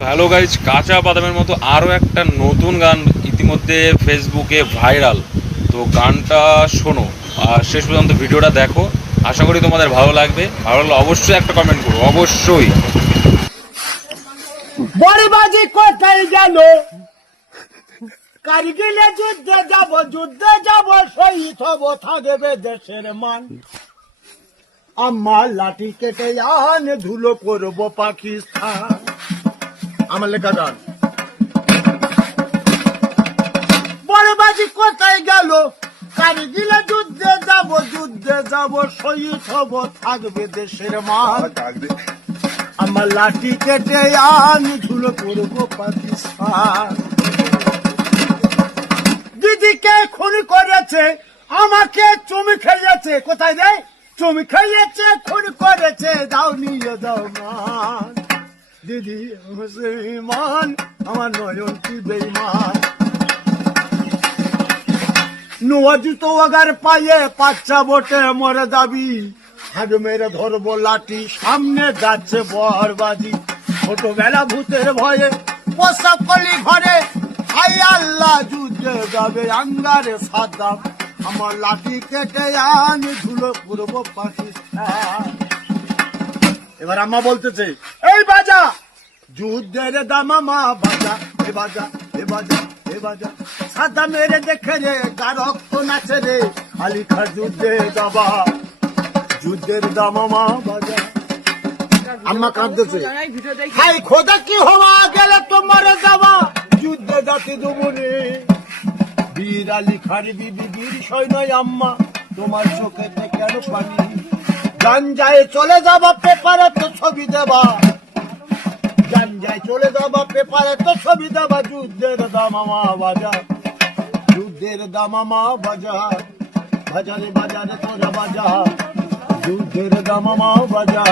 Hello guys, কাঁচা বাদামের মতো আরও একটা নতুন গান ইতিমধ্যে ফেসবুকে ভাইরাল। তো গানটা শোনো আর শেষ পর্যন্ত ভিডিওটা দেখো। আশা করি তোমাদের ভালো লাগবে। ভালো লাগলে অবশ্যই একটা কমেন্ট করো, অবশ্যই। বড়বাজি কোথায় গেল? কারগিলে যুদ্ধে যাব শহীদ হব, থাকবে দেশের মান। আমার লাঠি কেটে আনে ধুলো করবো পাকিস্তান। আমার লেখা গান। বড়বাজি কোথায় গেল? কারগিলে যুদ্ধে যাব শহীদ হব, থাকবে দেশের মান। আমার লাঠি কেটে আমি ধুলো করবো পাকিস্তান। দিদিকে খুন করেছে, আমাকে চুমি খেয়েছে। কোথায় রে? চুমি খেয়েছে, খুন করেছে, দাও নিয়ে দাও মান। দিদি মুসলমান, আমার নয়ন কি বেঈমান। নুয়াজি তো আগার পায়ে পাচ্চা বটে মরে দাবি। হাত মেরে ধরবো লাঠি, সামনে যাচ্ছে বরবাজি। ছোটবেলা ভূতের ভয়ে পোশাক কলি ঘরে, হাই আল্লাহ যুদ্ধে যাবে আঙ্গারে সাদ্দাম। আমার লাঠি কেটে আনি ধুলো করবো পাকিস্তান। এবার আম্মা বলতেছে, এই বাজা যুদ্ধের দামামা বাজা, এ বাজা এ বাজা এ বাজা। সাদা মেরে দেখে রে গা রক্ত নাচে রে, আলী খা যুদ্ধে যাবা, যুদ্ধের দামামা বাজা। আম্মা কাঁদতেছে, হাই খোদা কি হওয়া গেলে তোমার যাবা, যুদ্ধে জাতি দুমুনি। বীর আলী খার বিবি বীর সৈন্য আম্মা, তোমার চোখেতে কেন পানি? গাঞ্জায় চলে যাবা, পেপারে তো ছবি দেবা। গাঞ্জায় চলে যাবা, পেপারে তো ছবি দেবা। যুদ্ধের দামামা বাজা, যুদ্ধের দামামা বাজা। বাজারে বাজারে তোরা বাজা, যুদ্ধের দামামা বাজা।